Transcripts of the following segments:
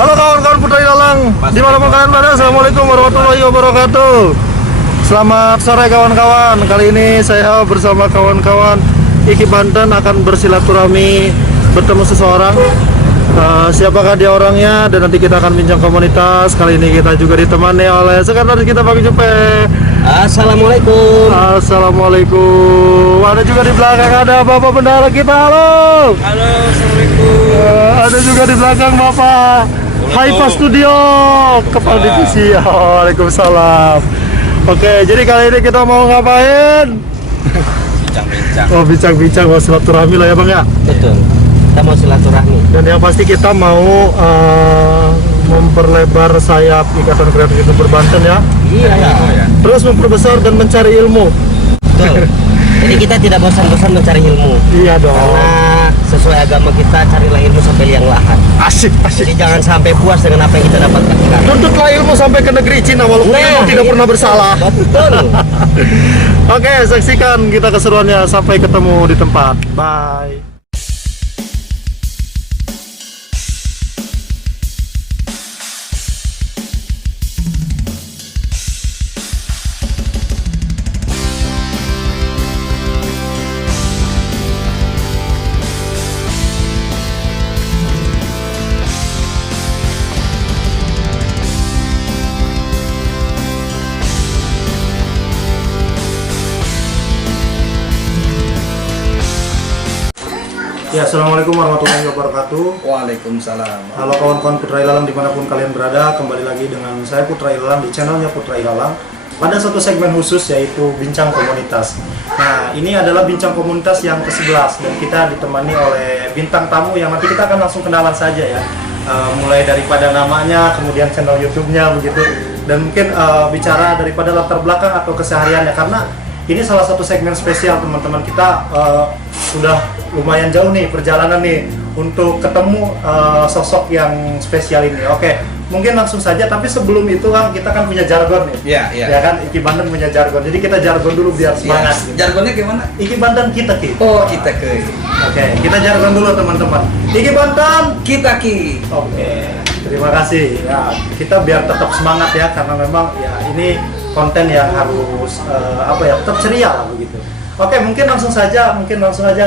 Halo kawan-kawan Putra Ilalang, dimanapun kalian berada, assalamualaikum warahmatullahi wabarakatuh. Selamat sore kawan-kawan. Kali ini saya bersama kawan-kawan Iki Banten akan bersilaturahmi bertemu seseorang. Siapakah dia orangnya? Dan nanti kita akan bincang komunitas. Kali ini kita juga ditemani oleh sekretaris kita Pak Jupe. Assalamualaikum. Assalamualaikum. Ada juga di belakang ada Bapak Bendara kita. Halo. Halo, assalamualaikum. Ada juga di belakang Bapak Haifa Studio, Kepala Divisi. Waalaikumsalam. Oke, jadi kali ini kita mau ngapain? Bincang-bincang. Oh, bincang-bincang, mau silaturahmi lah ya Bang ya. Betul. Kita mau silaturahmi. Dan yang pasti kita mau memperlebar sayap Ikatan Kreatif Youtuber Banten ya. Iya, ya. Terus memperbesar dan mencari ilmu. Betul. Jadi kita tidak bosan-bosan mencari ilmu. Iya dong. Karena sesuai agama kita, carilah ilmu sampai liang lahat. Asik, asik. Jadi jangan sampai puas dengan apa yang kita dapatkan sekarang. Tuntutlah ilmu sampai ke negeri Cina walaupun ilmu tidak pernah bersalah. Betul. Oke, saksikan kita keseruannya. Sampai ketemu di tempat. Bye. Ya, assalamualaikum warahmatullahi wabarakatuh. Waalaikumsalam. Halo kawan-kawan Putra Ilalang dimanapun kalian berada, kembali lagi dengan saya Putra Ilalang di channelnya Putra Ilalang. Pada satu segmen khusus yaitu Bincang Komunitas. Nah, ini adalah Bincang Komunitas yang ke-11 dan kita ditemani oleh bintang tamu yang nanti kita akan langsung kenalan saja ya. Mulai daripada namanya, kemudian channel YouTube-nya begitu, dan mungkin bicara daripada latar belakang atau kesehariannya, karena ini salah satu segmen spesial teman-teman kita. Sudah lumayan jauh nih perjalanan nih untuk ketemu sosok yang spesial ini. Oke, mungkin langsung saja, tapi sebelum itu kan kita kan punya jargon nih. Iya. Ya kan, Iki Banten punya jargon. Jadi kita jargon dulu biar semangat. Jargonnya gimana? Iki Banten kita ki. Oh, kita ke. Oke, kita jargon dulu teman-teman. Iki Banten Kita ki. Oke, terima kasih. Ya, kita biar tetap semangat ya, karena memang ya ini konten yang harus tetap ceria lah begitu. Oke, mungkin langsung saja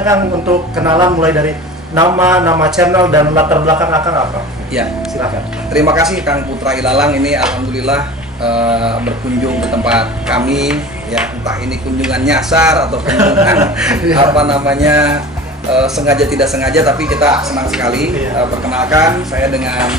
Kang untuk kenalan, mulai dari nama channel dan latar belakang Akang apa? Ya, Silakan. terima kasih Kang Putra Ilalang. Ini alhamdulillah berkunjung ke tempat kami ya, entah ini kunjungan nyasar atau kunjungan sengaja tidak sengaja, tapi kita senang sekali. Perkenalkan, saya dengan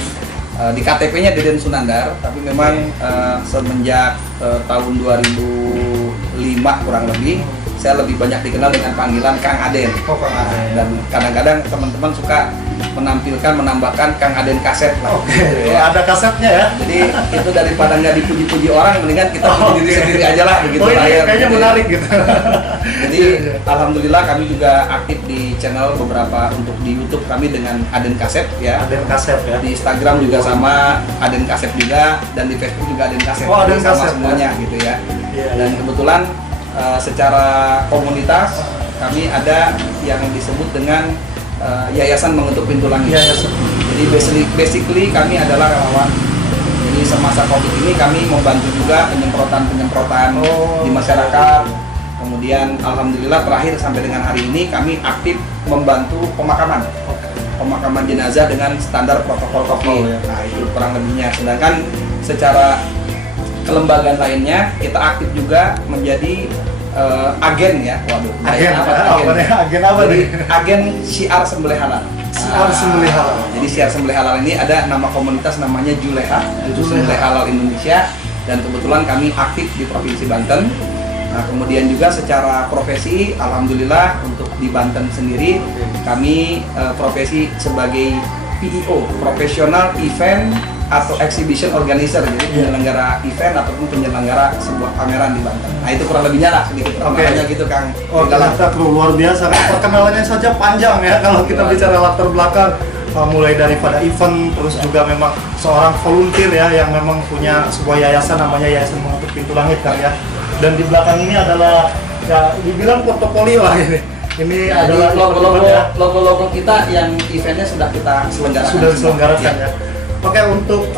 di KTP-nya Deden Sunandar, tapi memang semenjak tahun 2005 kurang lebih, saya lebih banyak dikenal dengan panggilan Kang Aden. Oh, Kang Aden. Dan kadang-kadang teman-teman suka menambahkan Kang Aden kaset lah. Oke, Gitu ya. ada kasetnya ya. Jadi itu daripada nggak dipuji-puji orang, mendingan kita puji diri sendiri aja lah begitu. Oh, ini lah ya. kayaknya Jadi- menarik gitu. Jadi alhamdulillah kami juga aktif di channel beberapa untuk di YouTube kami dengan Aden Kaset ya. Aden kaset ya. Di Instagram juga sama Aden Kaset juga, dan di Facebook juga Aden Kaset. Oh, Aden Jadi sama Kaset, semuanya gitu ya. Iya, Dan iya. kebetulan secara komunitas kami ada yang disebut dengan Yayasan Mengetuk Pintu Langit. Iya, ya. Jadi basically kami adalah relawan. Jadi semasa Covid ini kami membantu juga penyemprotan di masyarakat. Kemudian alhamdulillah terakhir sampai dengan hari ini kami aktif membantu pemakaman jenazah dengan standar protokol COVID. ya. Nah, itu kurang lebihnya. Sedangkan secara kelembagaan lainnya kita aktif juga menjadi agen ya. Waduh. Agen apa Jadi nih? agen Syiar Sembelih Halal. Syiar Sembelih Halal. Jadi Syiar Sembelih Halal ini ada nama komunitas namanya Juleha, Juru Sembelih Halal Indonesia, dan kebetulan kami aktif di Provinsi Banten. Nah, kemudian juga secara profesi, alhamdulillah untuk di Banten sendiri kami profesi sebagai PEO, Professional Event atau Exhibition Organizer, jadi penyelenggara event ataupun penyelenggara sebuah pameran di Banten. Nah, itu kurang lebihnya lah sedikit perkenalannya gitu Kang. Oh, ternyata luar biasa kan, perkenalannya saja panjang ya kalau kita bicara latar belakang, mulai daripada event, terus juga memang seorang volunteer ya yang memang punya sebuah yayasan namanya Yayasan Mengetuk Pintu Langit kan ya. Dan di belakang ini adalah ya dibilang portofolio lah ini. Ini Ya, adalah logo-logo kita yang eventnya sudah kita selenggarakan. sudah diselenggarakan ya. Oke, untuk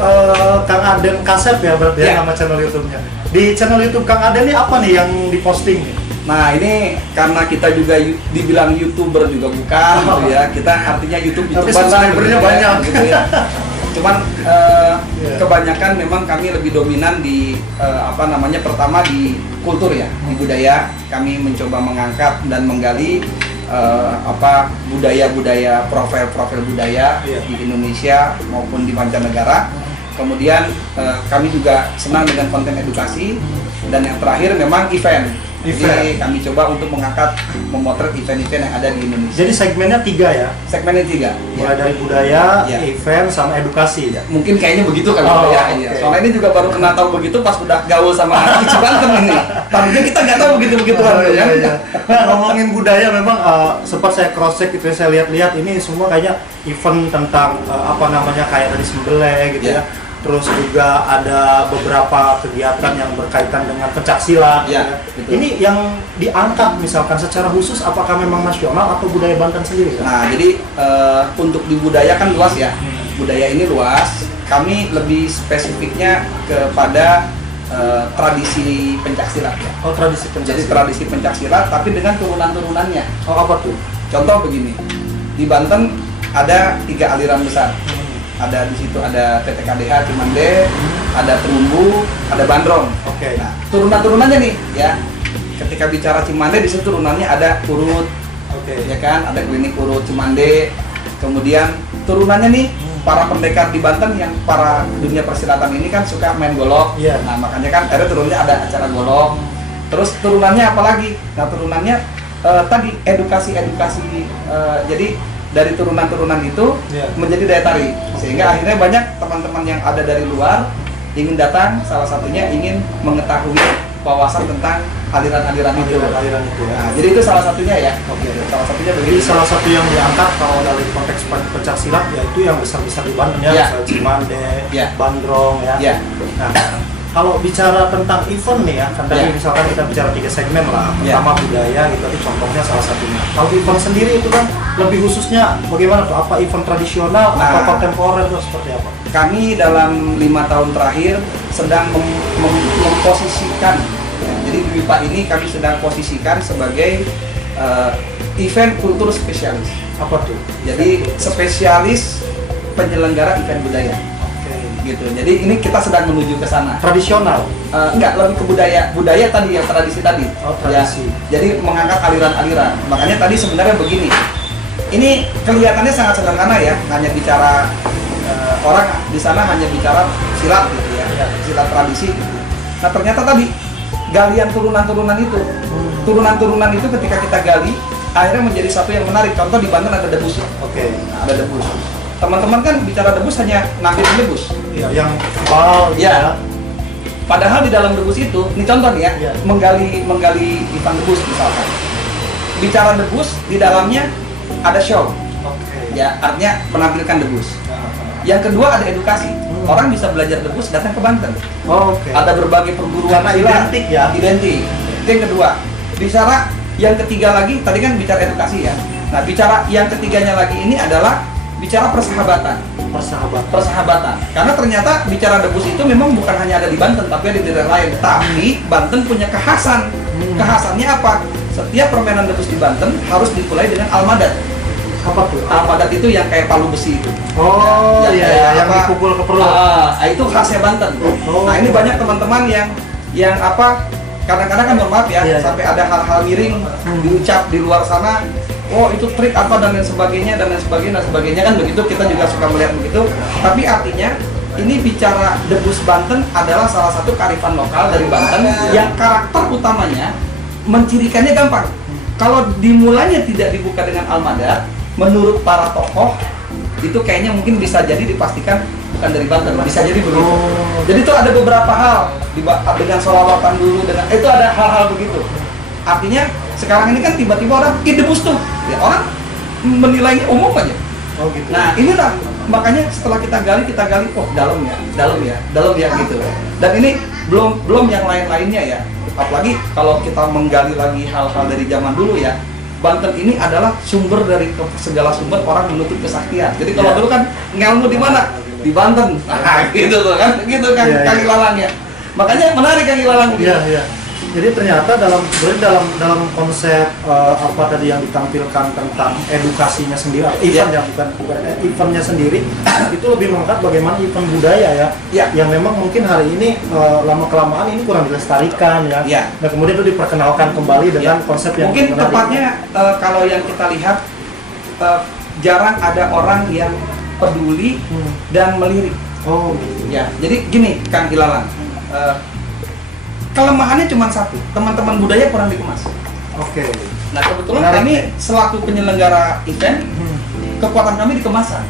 Kang Aden Kasep ya berarti ya nama channel YouTube-nya. Di channel YouTube Kang Aden ini apa nih yang diposting nih? Nah ini karena kita juga dibilang YouTuber juga bukan gitu ya. Kita artinya YouTuber Tapi subscribernya banyak gitu ya. Cuman kebanyakan memang kami lebih dominan di pertama di kultur ya, di budaya. Kami mencoba mengangkat dan menggali budaya-budaya, profil-profil budaya di Indonesia maupun di mancanegara. Kemudian kami juga senang dengan konten edukasi, dan yang terakhir memang event. Jadi kami coba untuk memotret event-event yang ada di Indonesia. Jadi segmennya 3 ya? Segmennya 3. Mulai dari budaya, event, sama edukasi ya? Mungkin kayaknya begitu kali ya. Okay. Soalnya ini juga baru kena tahu begitu pas udah gaul sama Kici Banten ini. Tadinya kita nggak tahu begitu-begituan ya. Nah, ngomongin budaya memang sempat saya cross check gitu, saya lihat-lihat ini semua kayaknya event tentang kayak tadi sembelih gitu ya. Terus juga ada beberapa kegiatan yang berkaitan dengan pencaksilat. Ya, betul. Ini yang diangkat misalkan secara khusus apakah memang nasional atau budaya Banten sendiri? Nah, jadi untuk di budaya kan luas ya. Budaya ini luas. Kami lebih spesifiknya kepada tradisi pencaksilat ya. Oh, tradisi pencaksilat. Jadi tradisi pencaksilat tapi dengan turunan-turunannya. Oh, apa tuh? Contoh begini. Di Banten ada 3 aliran besar. Ada di situ ada TTKDH Cimande, ada Terumbu, ada Bandrong. Oke. Nah, turunan-turunannya nih ya. Ketika bicara Cimande di situ turunannya ada urut. Oke. Ya kan, ada klinik urut Cimande. Kemudian turunannya nih para pendekar di Banten yang para dunia persilatan ini kan suka main golok. Iya. Nah, makanya kan turunnya ada acara golok. Terus turunannya apa lagi? Nah, turunannya tadi edukasi. Jadi dari turunan-turunan itu menjadi daya tarik, sehingga akhirnya banyak teman-teman yang ada dari luar ingin datang, salah satunya ingin mengetahui wawasan tentang aliran-aliran itu. Nah, jadi itu salah satunya ya. Oke. Salah satunya begitu. Jadi salah satu yang diangkat kalau dari konteks pencaksilat yaitu yang besar-besar di Banten ya, misalnya Cimande, Bandrong ya. Nah, kalau bicara tentang event nih ya, kan tadi misalkan kita bicara 3 segmen lah. Pertama budaya gitu, tadi contohnya salah satunya. Kalau event sendiri itu kan lebih khususnya bagaimana tuh? Apa event tradisional atau kontemporer atau seperti apa? Kami dalam 5 tahun terakhir sedang memposisikan, jadi di WIPA ini kami sedang posisikan sebagai event kultur spesialis. Apa tuh? Jadi spesialis penyelenggara event budaya. Gitu. Jadi ini kita sedang menuju ke sana. Tradisional? Enggak, lebih ke budaya tadi, yang tradisi tadi. Oh, tradisi. Ya, jadi mengangkat aliran-aliran. Makanya tadi sebenarnya begini. Ini kelihatannya sangat sederhana ya, hanya bicara orang di sana hanya bicara silat gitu ya, silat tradisi gitu. Nah, ternyata tadi galian turunan-turunan itu ketika kita gali akhirnya menjadi satu yang menarik. Contoh di Banten ada debus. Oke. Nah, ada debus. Teman-teman kan bicara debus hanya nampilin debus. Iya, yang tebal ya. Padahal di dalam debus itu, ini contoh nih ya, menggali event debus misalkan. Bicara debus, di dalamnya ada show. Ya, artinya menampilkan debus. Yang kedua ada edukasi. Orang bisa belajar debus datang ke Banten. Ada berbagai perguruan karena identik ya. Identik. Itu yang kedua. Bicara yang ketiga lagi, tadi kan bicara edukasi ya. Nah, bicara yang ketiganya lagi ini adalah bicara persahabatan. Karena ternyata bicara debus itu memang bukan hanya ada di Banten, tapi ada di daerah lain. Tapi Banten punya kekhasan. Kekhasannya apa? Setiap permainan debus di Banten harus dimulai dengan almadat. Apa tuh? Almadat itu yang kayak palu besi itu. Yang dipukul ke perut. Itu khasnya Banten. Nah, ini banyak teman-teman yang kadang-kadang kan maaf ya, sampai ada hal-hal miring diucap di luar sana. Oh, itu trik apa dan lain sebagainya kan begitu, kita juga suka melihat begitu. Tapi artinya ini bicara debus Banten adalah salah satu kearifan lokal dari Banten yang karakter utamanya mencirikannya gampang. Kalau dimulainya tidak dibuka dengan almadat, menurut para tokoh itu kayaknya mungkin bisa jadi dipastikan bukan dari Banten, bisa jadi begitu. Jadi itu ada beberapa hal dengan sholawatan dulu, dengan itu ada hal-hal begitu. Artinya sekarang ini kan tiba-tiba orang debus tuh, ya orang menilainya umum aja. Gitu. Nah, inilah makanya setelah kita gali, oh dalam ya gitu. Dan ini belum yang lain-lainnya ya. Apalagi kalau kita menggali lagi hal-hal dari zaman dulu ya. Banten ini adalah sumber dari segala sumber orang menuntut kesaktian. Jadi kalau dulu kan ngelmu di mana? di Banten. Nah, gitu tuh kan, gitu kan Iya, Kang iya. Ilalang ya. Makanya menarik Kang Ilalang. Iya, iya. Jadi ternyata dalam konsep apa tadi yang ditampilkan tentang edukasinya sendiri, event ya bukan eventnya sendiri itu lebih mengangkat bagaimana event budaya ya, Iya. yang memang mungkin hari ini lama kelamaan ini kurang dilestarikan ya. Iya. Nah kemudian itu diperkenalkan kembali dengan konsep yang Mungkin menarik. tepatnya kalau yang kita lihat jarang ada orang yang peduli dan melirik. Oh gitu. Ya, jadi gini Kang Ilalang, kelemahannya cuma satu, teman-teman budaya kurang dikemas. Oke. Nah kebetulan Menarik. kami selaku penyelenggara event, kekuatan kami di kemasan.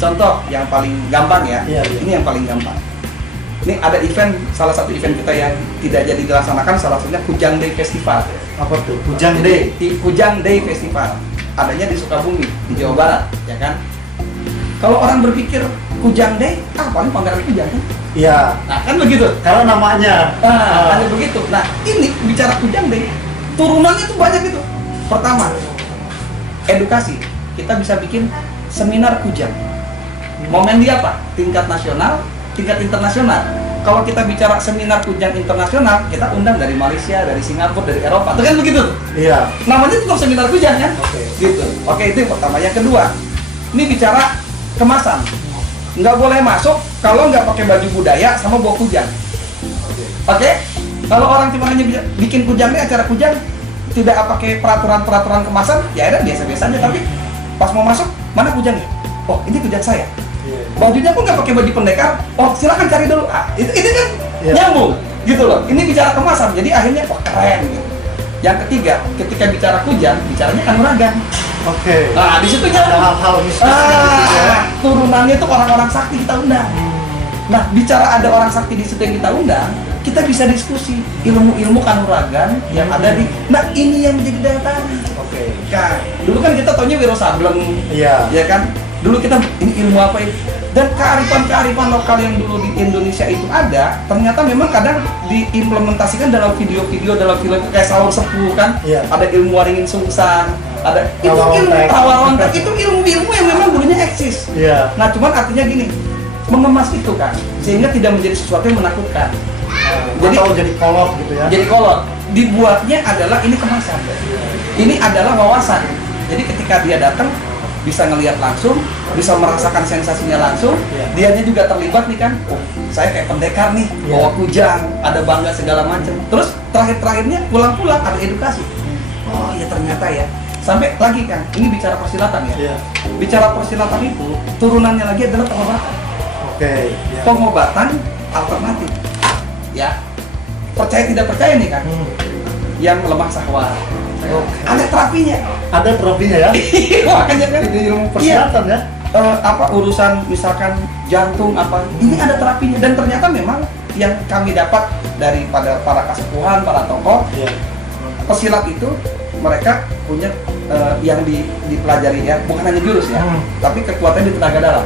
Contoh yang paling gampang ya, Iya, iya. ini yang paling gampang. Ini ada event, salah satu event kita yang tidak jadi dilaksanakan, salah satunya Kujang Day Festival. Apa tuh? Kujang Day. Kujang Day Festival, adanya di Sukabumi, di Jawa Barat, ya kan? Kalau orang berpikir Kujang Day, paling Pangeran Kujang kan? Iya. Nah kan begitu. Karena namanya. Hanya begitu. Nah, ini bicara Kujang Day, turunannya tuh banyak itu. Pertama, edukasi. Kita bisa bikin seminar Kujang. Momen dia apa? Tingkat nasional, tingkat internasional. Kalau kita bicara seminar Kujang internasional, kita undang dari Malaysia, dari Singapura, dari Eropa. Itu kan begitu. Iya. Namanya tetap seminar Kujang kan? Oke. Gitu. Oke, itu yang pertama. Yang kedua, ini bicara kemasan. Nggak boleh masuk kalau nggak pakai baju budaya sama bawa kujang. Oke? Kalau orang cuma hanya bikin kujang nih, acara kujang tidak pakai peraturan kemasan, ya ada biasa-biasa aja. Tapi pas mau masuk, mana kujangnya? Oh, ini kujang saya. Iya. Bajunya pun nggak pakai baju pendekar. Oh, silakan cari dulu. Itu kan Iya. nyambung, gitu loh. Ini bicara kemasan, jadi akhirnya keren. Gitu. Yang ketiga, ketika bicara kujang, bicaranya kanuragan. Oke. Nah, di situ Ada hal-hal mistis gitu ya. turunannya itu orang-orang sakti kita undang. Nah, bicara ada orang sakti di situ yang kita undang, kita bisa diskusi ilmu-ilmu kanuragan yang ada di. Nah, ini yang menjadi daya tarik. Oke. Kan, dulu kan kita taunya Wiro Sableng, Iya. ya kan? Dulu kita ini ilmu apa ini? Dan kearifan-kearifan lokal yang dulu di Indonesia itu ada, ternyata memang kadang diimplementasikan dalam video-video, dalam film kayak Sahur Sepuh kan? Iya. Ada ilmu waringin sungsang, ada itu ilmu Tawarontek. tawarontek, itu ilmu-ilmu yang memang dulunya eksis. Iya. Nah, cuman artinya gini, mengemas itu kan, sehingga tidak menjadi sesuatu yang menakutkan. Jadi kolot gitu ya. Jadi kolot, dibuatnya adalah ini kemasan. Ini adalah wawasan. Jadi ketika dia datang bisa ngelihat langsung, bisa merasakan sensasinya langsung. Iya. Dianya juga terlibat nih kan. Oh, saya kayak pendekar nih, Iya. bawa kujang, ada bangga segala macam. Terus terakhir-terakhirnya pulang-pulang ada edukasi. Oh iya ternyata ya. Sampai lagi kan, ini bicara persilatan ya. Iya. Bicara persilatan itu turunannya lagi adalah pengobatan. Oke. Iya. Pengobatan alternatif. Ya. Percaya tidak percaya nih kan. Yang lemah syahwat. Oke. Ada terapinya. Ada trofinya ya. Makanya kan Ini ilmu persilatan ya. apa urusan misalkan jantung apa ini ada terapinya dan ternyata memang yang kami dapat daripada para kasepuhan, para tokoh Iya. pesilat itu mereka punya yang dipelajari ya, bukan hanya jurus ya, tapi kekuatan di tenaga dalam.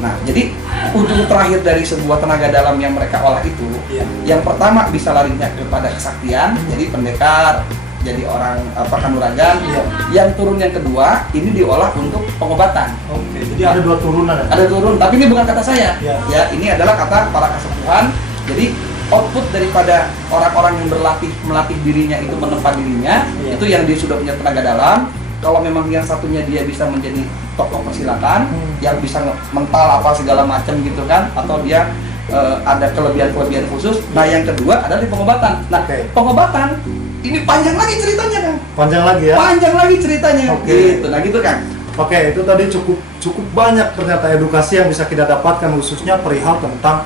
Nah, jadi ujung terakhir dari sebuah tenaga dalam yang mereka olah itu, Iya. yang pertama bisa larinya kepada kesaktian, jadi pendekar, jadi orang kanuragan. Iya. Yang turun yang kedua ini diolah untuk pengobatan. Oke. Jadi ada dua turunan ya. Ada turun, tapi ini bukan kata saya. Iya. Ya, ini adalah kata para kasepuhan. Jadi output daripada orang-orang yang melatih dirinya itu menempa dirinya, Iya. itu yang dia sudah punya tenaga dalam. Kalau memang yang satunya dia bisa menjadi tokoh persilatan, yang bisa mental apa segala macam gitu kan, atau dia ada kelebihan-kelebihan khusus. Nah, yang kedua adalah di pengobatan. Nah, Oke. pengobatan ini panjang lagi ceritanya kan. Panjang lagi ya. Panjang lagi ceritanya. Oke. Gitu. Nah, gitu kan. Oke, itu tadi cukup banyak ternyata edukasi yang bisa kita dapatkan khususnya perihal tentang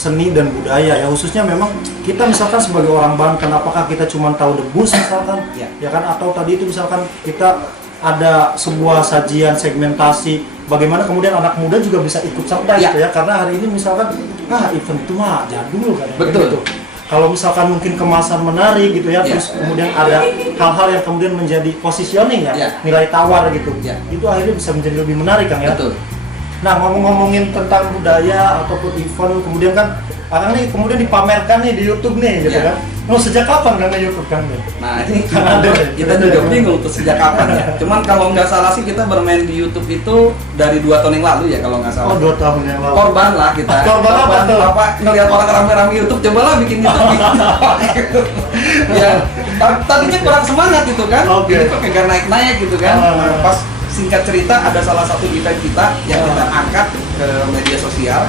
seni dan budaya ya, khususnya memang kita misalkan sebagai orang Banten, apakah kita cuma tahu debus misalkan ya kan, atau tadi itu misalkan kita ada sebuah sajian segmentasi bagaimana kemudian anak muda juga bisa ikut serta gitu ya, karena hari ini misalkan event itu mah jadul kan. Betul. Gitu. Kalau misalkan mungkin kemasan menarik gitu ya, terus kemudian ada hal-hal yang kemudian menjadi positioning ya, nilai tawar gitu, itu akhirnya bisa menjadi lebih menarik kan ya. Betul. Nah, ngomongin tentang budaya ataupun event, kemudian kan akan nih kemudian dipamerkan nih di YouTube nih gitu kan. Oh, sejak kapan Kang YouTube Kang? Nah ini Ada. kita juga bingung tuh sejak kapan ya. Cuman kalau nggak salah sih kita bermain di YouTube itu dari 2 tahun yang lalu ya kalau nggak salah. Oh, 2 tahun yang lalu. Korban lah kita. Korban apa tuh? Apa ngelihat orang rame-rame YouTube, cobalah bikin YouTube gitu. Ya, tadinya kurang semangat gitu kan. Oke. Ini kok kayak naik-naik gitu kan. Nah, pas singkat cerita ada salah satu event kita yang kita angkat ke media sosial.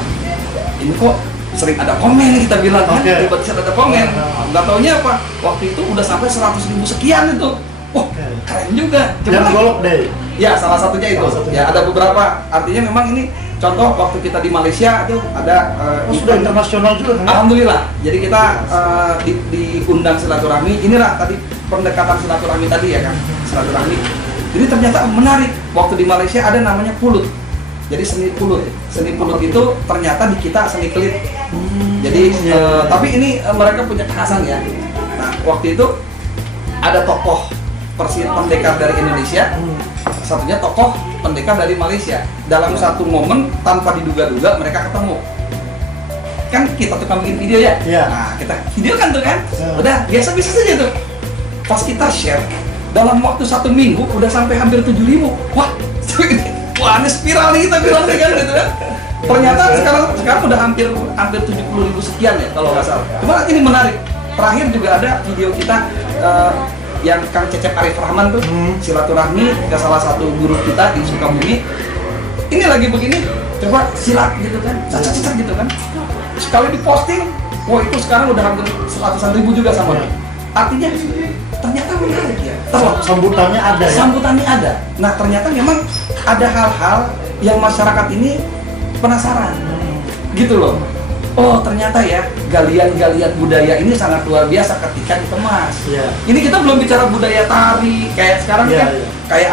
Ini kok sering ada komen nih kita bilang kan, Oke. tiba-tiba ada komen. Nggak taunya apa? Waktu itu udah sampai 100.000 sekian itu. Wah, keren juga. Yang Coba golok deh. ya, salah satunya itu. Salah satunya. Ya, ada beberapa. Artinya memang ini contoh waktu kita di Malaysia itu ada Oh, sudah internasional juga kan? Alhamdulillah. Jadi kita diundang silaturahmi. Inilah tadi pendekatan silaturahmi tadi ya kan. Silaturahmi. Jadi ternyata menarik. Waktu di Malaysia ada namanya pulut. Jadi seni pulut. Seni pulut itu ternyata di kita seni kelit. Jadi tapi ini mereka punya kekhasan ya. Nah, waktu itu ada tokoh pendekar dari Indonesia, satunya tokoh pendekar dari Malaysia. Dalam satu momen tanpa diduga-duga mereka ketemu. Kan kita tukang bikin video ya. Iya. Nah, kita video kan tuh kan. Iya. Udah biasa-biasa saja tuh. Pas kita share dalam waktu 1 minggu udah sampai hampir 7.000. Wah, wah ini spiral nih kita bilang nih kan gitu kan. Ternyata sekarang udah hampir 70.000 sekian ya kalau nggak salah. Cuma ini menarik. Terakhir juga ada video kita yang Kang Cecep Arif Rahman tuh silaturahmi ke salah satu guru kita di Sukabumi. Ini lagi begini, coba silat gitu kan, cacat gitu kan. Sekali diposting, wah itu sekarang udah hampir 100-an ribu juga sama. Artinya ternyata menarik ya. Sambutannya ada ya? Sambutannya ada. Nah ternyata memang ada hal-hal yang masyarakat ini penasaran, gitu loh. Oh ternyata ya galian-galian budaya ini sangat luar biasa ketika dikemas. Iya. Ini kita belum bicara budaya tari kayak sekarang Iya, kan, iya. kayak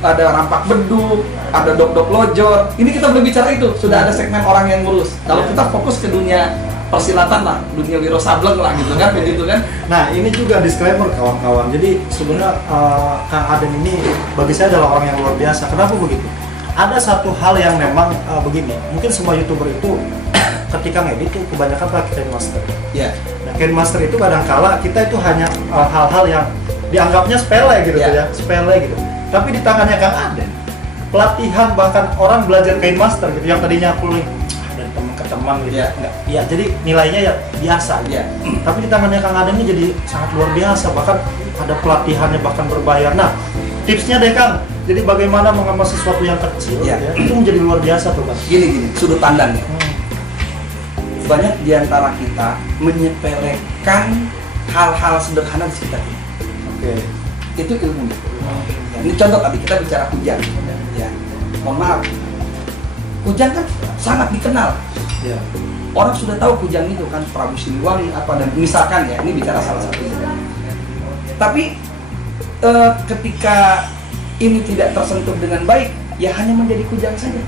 ada rampak beduk, ada dok-dok lojor. Ini kita belum bicara itu, sudah ada segmen orang yang ngurus. Kalau Iya. kita fokus ke dunia persilatan lah, dunia wiro sableng lah gitu kan, begitu kan. Nah, ini juga disclaimer kawan-kawan. Jadi sebenarnya Kang Aden ini bagi saya adalah orang yang luar biasa. Kenapa begitu? Ada satu hal yang memang begini. Mungkin semua YouTuber itu ketika ngedit itu kebanyakan pakai KineMaster. Ya. Nah, KineMaster itu kadang-kala kita itu hanya hal-hal yang dianggapnya sepele gitu Ya. ya, sepele gitu. Tapi di tangannya Kang Aden, pelatihan bahkan orang belajar KineMaster gitu yang tadinya aku dari teman ke teman gitu. Ya. Enggak. Ya, jadi nilainya ya biasa gitu. Ya. Tapi di tangannya Kang Aden ini jadi sangat luar biasa, bahkan ada pelatihannya bahkan berbayar. Nah, tipsnya deh Kang, jadi bagaimana mengemas sesuatu yang kecil Ya. ya, itu menjadi luar biasa tuh Kang. Gini, sudut pandangnya. Banyak di antara kita menyepelekan hal-hal sederhana di sekitar kita. Oke. Itu ilmunya. Ya, ini contoh tadi kita bicara Kujang. Ya, mohon maaf. Kujang kan sangat dikenal. Ya. Orang sudah tahu Kujang itu kan Prabu Siliwangi apa dan misalkan ya, ini bicara salah satunya. Tapi ketika ini tidak tersentuh dengan baik, ya hanya menjadi Kujang saja.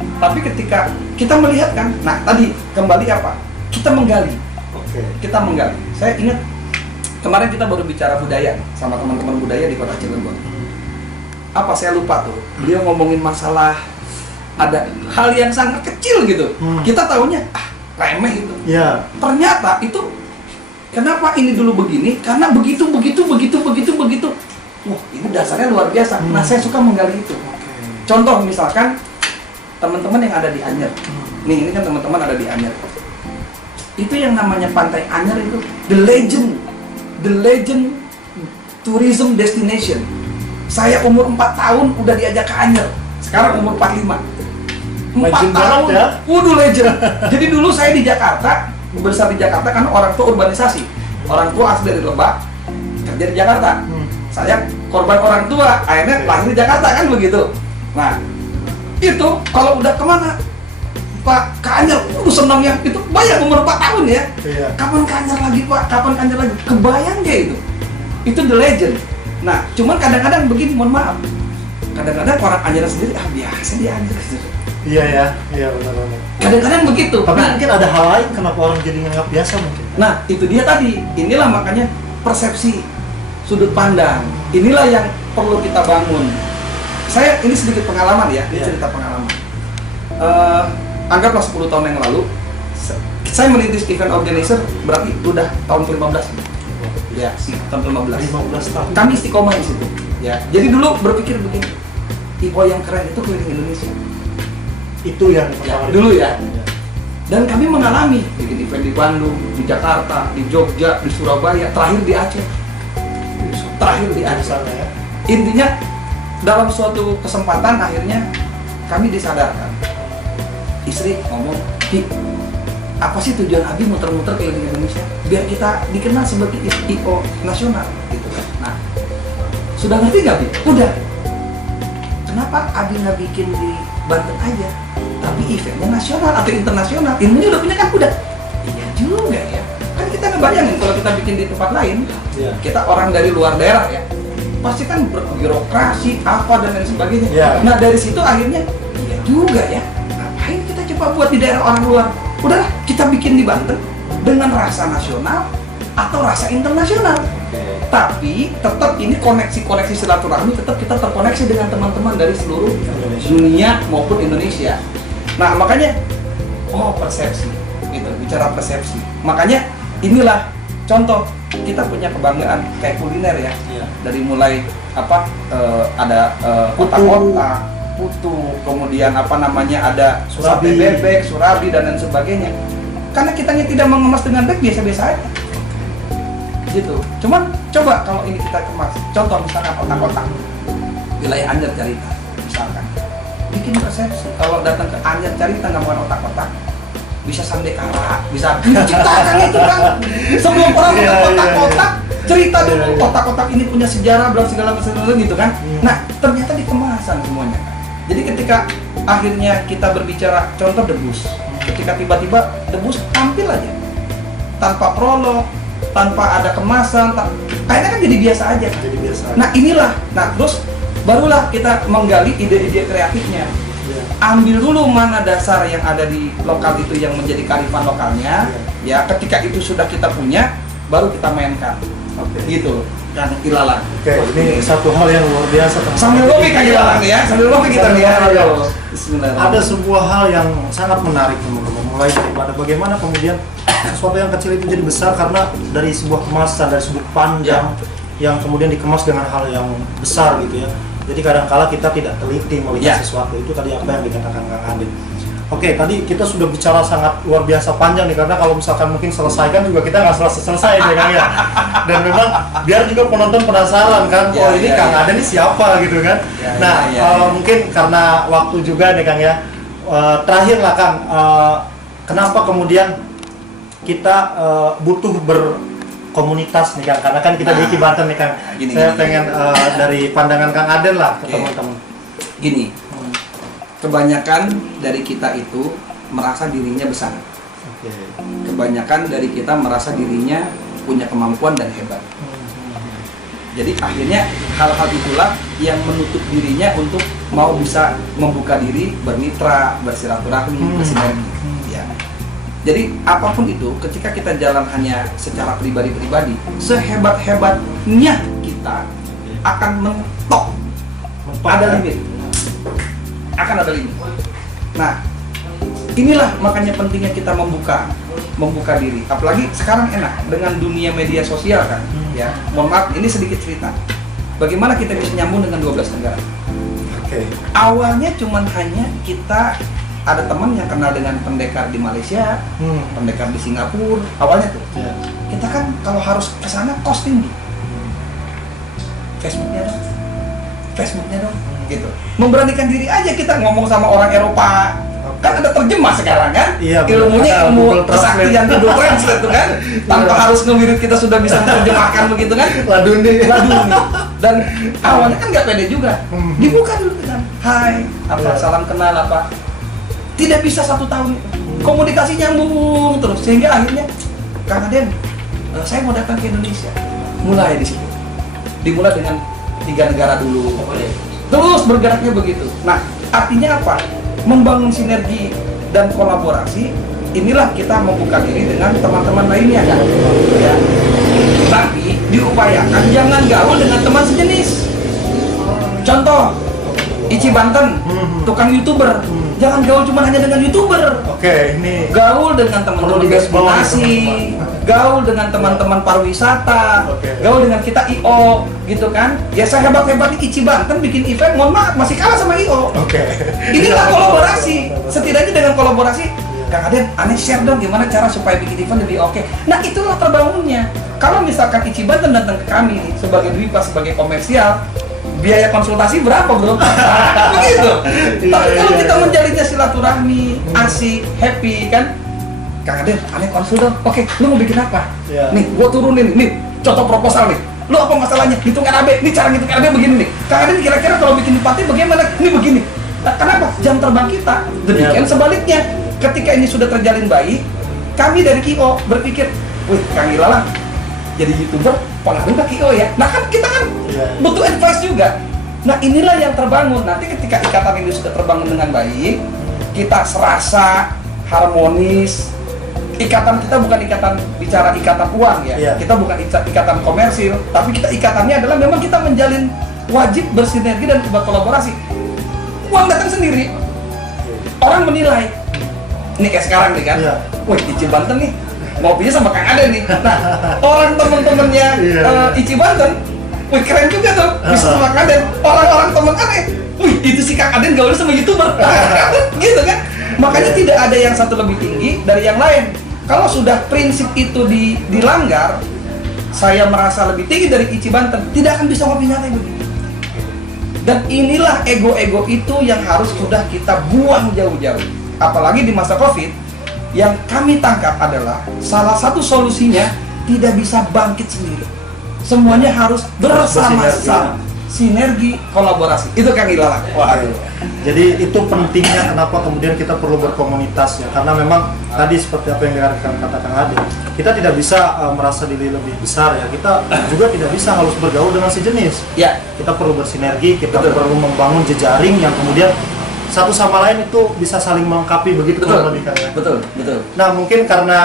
Tapi ketika kita melihat kan, nah tadi kembali apa? Kita menggali. Oke. Kita menggali. Saya ingat kemarin kita baru bicara budaya sama teman-teman budaya di Kota Cilegon. Apa saya lupa tuh? Dia ngomongin masalah ada hal yang sangat kecil gitu. Kita taunya remeh itu. Ya. Ternyata itu kenapa ini dulu begini? Karena begitu. Wah, ini dasarnya luar biasa. Nah, saya suka menggali itu. Contoh misalkan teman-teman yang ada di Anyer. Nih, ini kan teman-teman ada di Anyer. Itu yang namanya Pantai Anyer itu the legend tourism destination. Saya umur 4 tahun udah diajak ke Anyer. Sekarang umur 45. 4 Legend tahun. banget ya. Waduh, legend. Jadi dulu saya di Jakarta, besar di Jakarta kan orang tua urbanisasi. Orang tua asli dari Lebak, kerja di Jakarta. Saya korban orang tua, akhirnya lahir di Jakarta kan begitu. Nah, itu kalau udah kemana Pak ke Anyer, senangnya itu banyak umur 4 tahun ya. Iya. Kapan ke Anyer lagi Pak? Kapan ke Anyer lagi? Kebayang dia itu. Itu the legend. Nah, cuman kadang-kadang begini, mohon maaf. Kadang-kadang orang Anyer sendiri biasa dia Anyer gitu. Iya ya, iya benar-benar. Kadang-kadang begitu. Tapi Nah, mungkin ada hal lain kenapa orang jadi nganggap biasa mungkin. nah, itu dia tadi. Inilah makanya persepsi, sudut pandang. Inilah yang perlu kita bangun. Saya ini sedikit pengalaman ya, ini Iya. cerita pengalaman. Anggaplah 10 tahun yang lalu, Saya merintis event organizer berarti udah tahun ke-15. Ya, tahun ke-15. 15 tahun. Kami istiqomah di situ. Ya. Jadi dulu berpikir begini, IPO yang keren itu keliling Indonesia. Itu yang Ya, pertama. dulu ya. Dan kami mengalami bikin event di Bandung, di Jakarta, di Jogja, di Surabaya, terakhir di Aceh. Terakhir di Di Aceh. sana ya. Intinya dalam suatu kesempatan akhirnya kami disadarkan. Istri ngomong, Ki, apa sih tujuan Abi muter-muter keliling Indonesia? Biar kita dikenal sebagai IO nasional gitu kan. Nah, sudah ngerti nggak Bi? Udah. Kenapa Abi nggak bikin di Banten aja? Tapi eventnya nasional atau internasional? Ilmunya udah punya kan? Udah. Iya juga ya. Kan kita ngebayangin kalau kita bikin di tempat lain, Iya. kita orang dari luar daerah ya, pasti kan birokrasi apa dan lain sebagainya. Iya. Nah dari situ akhirnya iya juga ya, ngapain kita coba buat di daerah orang luar? Udahlah kita bikin di Banten dengan rasa nasional atau rasa internasional. Tapi tetap ini koneksi silaturahmi, tetap kita terkoneksi dengan teman-teman dari seluruh dunia maupun Indonesia. Nah makanya persepsi gitu, bicara persepsi. Makanya inilah contoh kita punya kebanggaan kayak kuliner ya. Iya. Dari mulai ada kotak-kotak, putu, kemudian ada Surabi. sate bebek, surabi dan lain sebagainya. Karena kitanya tidak mengemas dengan baik, biasa-biasa aja. Gitu. Cuman coba kalau ini kita kemas. Contoh misalkan kotak-kotak. Wilayah Anyer Carita misalkan. Bikin persepsi kalau datang ke Anyer Carita nggak mau otak-otak, bisa sandekara, bisa ciptakan itu kan. Sebelum orang Iya, buka kotak-kotak, iya. cerita dulu Iya, iya. kotak-kotak ini punya sejarah, belum segala macam gitu kan. Nah, ternyata dikemasan semuanya kan. Jadi ketika akhirnya kita berbicara contoh debus, ketika tiba-tiba debus tampil aja tanpa prolog, tanpa ada kemasan, kayaknya kan jadi biasa aja kan. Jadi biasa. Nah inilah, terus barulah kita menggali ide-ide kreatifnya. Iya. Ambil dulu mana dasar yang ada di lokal itu yang menjadi kearifan lokalnya. Ya, ketika itu sudah kita punya, baru kita mainkan. Oke. Gitu. Dan ilalang. Oke, ini satu hal yang luar biasa teman-teman. Sambil ngopi kan ilalang ya, sambil ngopi kita nih ya. Sambil Ayo. ngopi. Bismillahirrahmanirrahim. Ada sebuah hal yang sangat menarik teman-teman, mulai daripada bagaimana kemudian sesuatu yang kecil itu jadi besar karena dari sebuah kemasan, dari sudut pandang yang kemudian dikemas dengan hal yang besar gitu ya. Jadi kadang-kala kita tidak teliti melihat sesuatu, itu tadi apa yang dikatakan Kang Adin. Oke, tadi kita sudah bicara sangat luar biasa panjang nih, karena kalau misalkan mungkin selesaikan juga kita nggak selesai ya Kang ya. Dan memang biar juga penonton penasaran kan, oh ini Kang Adin ini siapa gitu kan. Mungkin karena waktu juga nih Kang ya. Terakhir lah Kang, kenapa kemudian kita butuh berkomunitas nih Kang? Karena kan kita di Banten nih Kang. Saya pengen dari pandangan Kang Aden lah ke teman-teman. Gini, kebanyakan dari kita itu merasa dirinya besar. Kebanyakan dari kita merasa dirinya punya kemampuan dan hebat. Jadi akhirnya hal-hal itulah yang menutup dirinya untuk mau bisa membuka diri, bermitra, bersilaturahmi, bersinergi. Ya. Jadi apapun itu, ketika kita jalan hanya secara pribadi-pribadi, sehebat-hebatnya kita akan mentok. Ada limit. Akan ada limit. Nah, inilah makanya pentingnya kita membuka diri. Apalagi sekarang enak dengan dunia media sosial kan. Ya, mohon maaf, ini sedikit cerita. Bagaimana kita bisa nyambung dengan 12 negara? Awalnya cuman hanya kita ada teman yang kenal dengan pendekar di Malaysia, pendekar di Singapura. Awalnya tuh, kita kan kalau harus ke sana cost tinggi. Facebooknya dong, gitu. Memberanikan diri aja kita ngomong sama orang Eropa. Kan ada terjemah sekarang kan? Iya, ilmunya ada ilmu Google Translate. kesaktian Google Translate tuh kan? Tanpa harus ngewirit kita sudah bisa menerjemahkan begitu kan? Laduni. Dan awalnya kan nggak pede juga. Dibuka dulu kan. Hai, salam kenal apa? Tidak bisa 1 tahun. Komunikasi nyambung terus sehingga akhirnya Kang Aden, saya mau datang ke Indonesia. Mulai di situ. Dimulai dengan 3 negara dulu. Terus bergeraknya begitu. Nah, artinya apa? Membangun sinergi dan kolaborasi, inilah kita membuka diri dengan teman-teman lainnya kan. Ya. Tapi diupayakan jangan gaul dengan teman sejenis. Contoh, Ici Banten, tukang YouTuber, Jangan gaul cuma hanya dengan YouTuber. Oke, ini Gaul dengan teman-teman Perlu digarisbawahi, destinasi, teman-teman. gaul dengan teman-teman pariwisata, Oke. gaul dengan kita IO, gitu kan? Ya saya hebat-hebat di Ichi Banten bikin event, mohon maaf masih kalah sama IO. oke. Inilah Iya, kolaborasi. betul. Setidaknya dengan kolaborasi, Kang Aden, aneh share dong gimana cara supaya bikin event lebih oke. Nah itulah terbangunnya. Kalau misalkan Ichi Banten datang ke kami nih, sebagai Dwipa, sebagai komersial, biaya konsultasi berapa bro? Begitu. Tapi kalau kita menjalinnya silaturahmi, asik, happy kan? Kang Aden, aneh konsul dong. Oke, lu mau bikin apa? Iya. Nih, gua turunin nih, contoh proposal nih. Lu apa masalahnya? Hitung RAB, nih cara ngitung RAB begini nih. Kang Aden kira-kira kalau bikin di Pati bagaimana? Ini begini. Nah, kenapa? Jam terbang kita. Demikian Iya. sebaliknya. Ketika ini sudah terjalin baik, kami dari KIO berpikir, wih, Kang Ilalang jadi YouTuber, pengaruh ke KIO ya. Nah kan kita kan Iya. butuh advice juga. Nah inilah yang terbangun. Nanti ketika ikatan ini sudah terbangun dengan baik, kita serasa harmonis. Ikatan kita bukan ikatan bicara ikatan uang ya. Iya. Kita bukan ikatan komersil, tapi kita ikatannya adalah memang kita menjalin wajib bersinergi dan berkolaborasi. Uang datang sendiri. Orang menilai. Ini kayak sekarang nih kan. Iya. Wih, Ichi Banten nih. Ngopinya sama Kang Aden nih. Nah, orang temen-temennya Iya. Ichi Banten, wih keren juga tuh, bisa sama Kang Aden. Orang-orang temen aneh, wih itu si Kang Aden gaulnya sama YouTuber. Gitu kan. Makanya tidak ada yang satu lebih tinggi dari yang lain. Kalau sudah prinsip itu dilanggar, saya merasa lebih tinggi dari Ichi Banten, tidak akan bisa ngopi nyantai begitu. Dan inilah ego-ego itu yang harus sudah kita buang jauh-jauh. Apalagi di masa Covid, yang kami tangkap adalah salah satu solusinya tidak bisa bangkit sendiri. Semuanya harus bersama-sama, sinergi, kolaborasi. Itu Kang Ilalang. Waduh. Jadi itu pentingnya kenapa kemudian kita perlu berkomunitas ya, karena memang tadi seperti apa yang kata Kang Ade, kita tidak bisa merasa diri lebih besar ya, kita juga tidak bisa harus bergaul dengan sejenis. Ya, Kita perlu bersinergi, kita Betul. perlu membangun jejaring yang kemudian satu sama lain itu bisa saling melengkapi begitu betul, kurang lebih, Kang, ya. betul, betul. Nah mungkin karena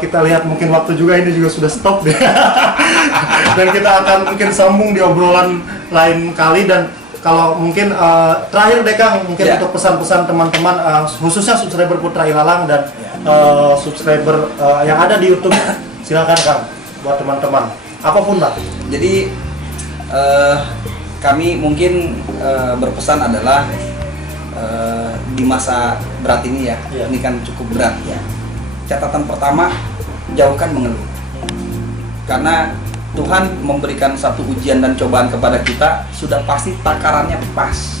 kita lihat mungkin waktu juga ini juga sudah stop deh. Dan kita akan mungkin sambung di obrolan lain kali. Dan kalau mungkin terakhir deh Kang, mungkin Ya. untuk pesan-pesan teman-teman khususnya subscriber Putra Ilalang dan subscriber yang ada di YouTube, silakan Kang buat teman-teman apapun lah. Jadi kami mungkin berpesan adalah di masa berat ini ya, Iya. ini kan cukup berat ya. Catatan pertama, jauhkan mengeluh. Karena Tuhan memberikan satu ujian dan cobaan kepada kita, sudah pasti takarannya pas.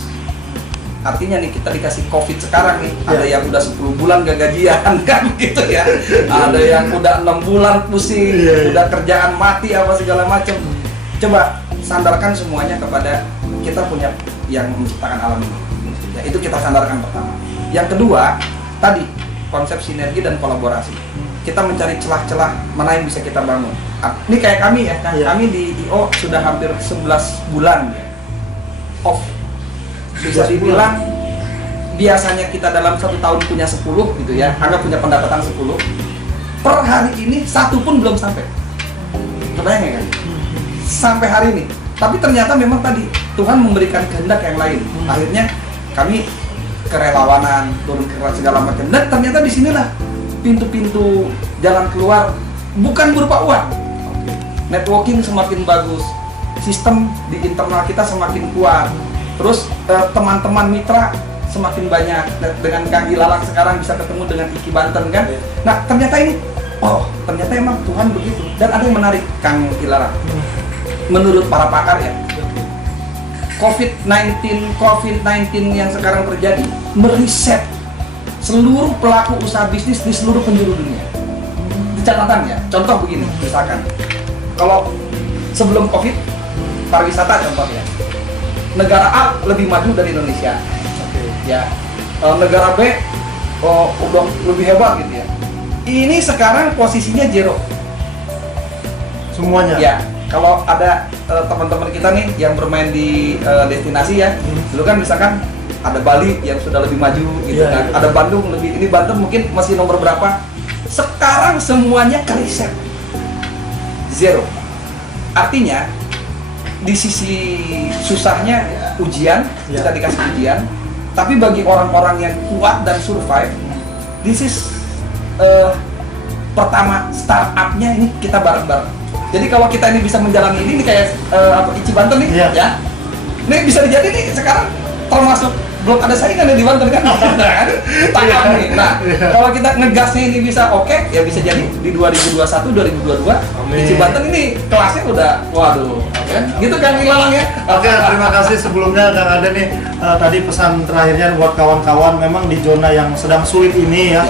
Artinya nih kita dikasih COVID sekarang nih, ada yang udah 10 bulan gak gajian kan gitu ya. Ada yang udah 6 bulan pusing, Iya. udah kerjaan mati apa segala macam. Coba sandarkan semuanya kepada kita punya yang menciptakan alam ini. Ya, itu kita sandarkan pertama. Yang kedua, tadi konsep sinergi dan kolaborasi. Kita mencari celah-celah mana yang bisa kita bangun. Ini kayak kami ya, Iya. kami di IO sudah hampir 11 bulan ya, off. Bisa 11 dibilang biasanya kita dalam 1 tahun punya 10 gitu ya, anggap punya pendapatan 10. Per hari ini 1 pun belum sampai. Kebayang ya kan? Sampai hari ini. Tapi ternyata memang tadi Tuhan memberikan kehendak yang lain. Akhirnya kami kerelawanan, turun ke segala macam. Dan ternyata disinilah pintu-pintu jalan keluar, bukan berupa uang. Networking semakin bagus, sistem di internal kita semakin kuat. Terus teman-teman mitra semakin banyak. Dengan Kang Ilalang sekarang bisa ketemu dengan Iki Banten kan. Nah ternyata ini, oh ternyata emang Tuhan begitu. Dan ada yang menarik Kang Ilalang. Menurut para pakar ya, COVID-19 yang sekarang terjadi meriset seluruh pelaku usaha bisnis di seluruh penjuru dunia. Catatan ya, contoh begini, misalkan kalau sebelum COVID, pariwisata contohnya, negara A lebih maju dari Indonesia, ya, negara B udah lebih hebat gitu ya. Ini sekarang posisinya zero. Semuanya. Ya, kalau ada teman-teman kita nih yang bermain di destinasi ya, dulu kan misalkan ada Bali yang sudah lebih maju gitu Iya, kan, iya. ada Bandung lebih, ini Banten mungkin masih nomor berapa. Sekarang semuanya ke riset zero. Artinya di sisi susahnya ujian, Iya. kita dikasih ujian, Tapi bagi orang-orang yang kuat dan survive, this is pertama startupnya ini kita bareng-bareng. Jadi kalau kita ini bisa menjalani ini kayak Ichi Banten nih, Iya. ya. Ini bisa dijadi nih sekarang termasuk belum ada saingan di Banten kan? Startup nih. Nah, kalau kita ngegasnya ini bisa oke, ya bisa jadi di 2021, 2022 Amin. Ichi Banten ini kelasnya udah waduh, kan? Gitu kan Ilalang ya? Oke, terima kasih sebelumnya Kang Aden nih. Tadi pesan terakhirnya buat kawan-kawan, memang di zona yang sedang sulit ini ya.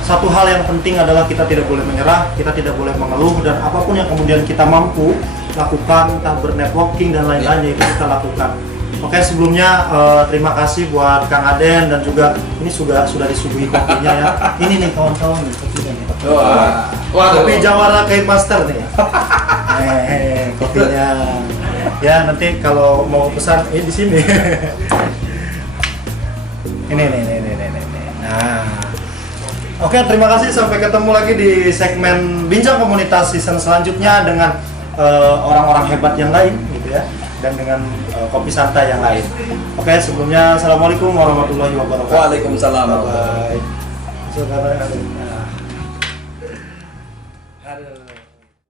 Satu hal yang penting adalah kita tidak boleh menyerah, kita tidak boleh mengeluh, dan apapun yang kemudian kita mampu lakukan, entah bernetworking dan lain-lainnya itu kita lakukan. Oke, sebelumnya terima kasih buat Kang Aden, dan juga ini sudah disuguhi kopinya ya. Ini nih kawan-kawan nih kopinya nih. Kopi Jawara Cafe Master nih. Kopinya. Ya, nanti kalau mau pesan di sini. Ini nih. Nah. Oke, terima kasih, sampai ketemu lagi di segmen Bincang Komunitas season selanjutnya dengan orang-orang hebat yang lain gitu ya, dan dengan kopi santai yang lain. Oke, sebelumnya assalamualaikum warahmatullahi wabarakatuh. Waalaikumsalam. Bye. Aduh.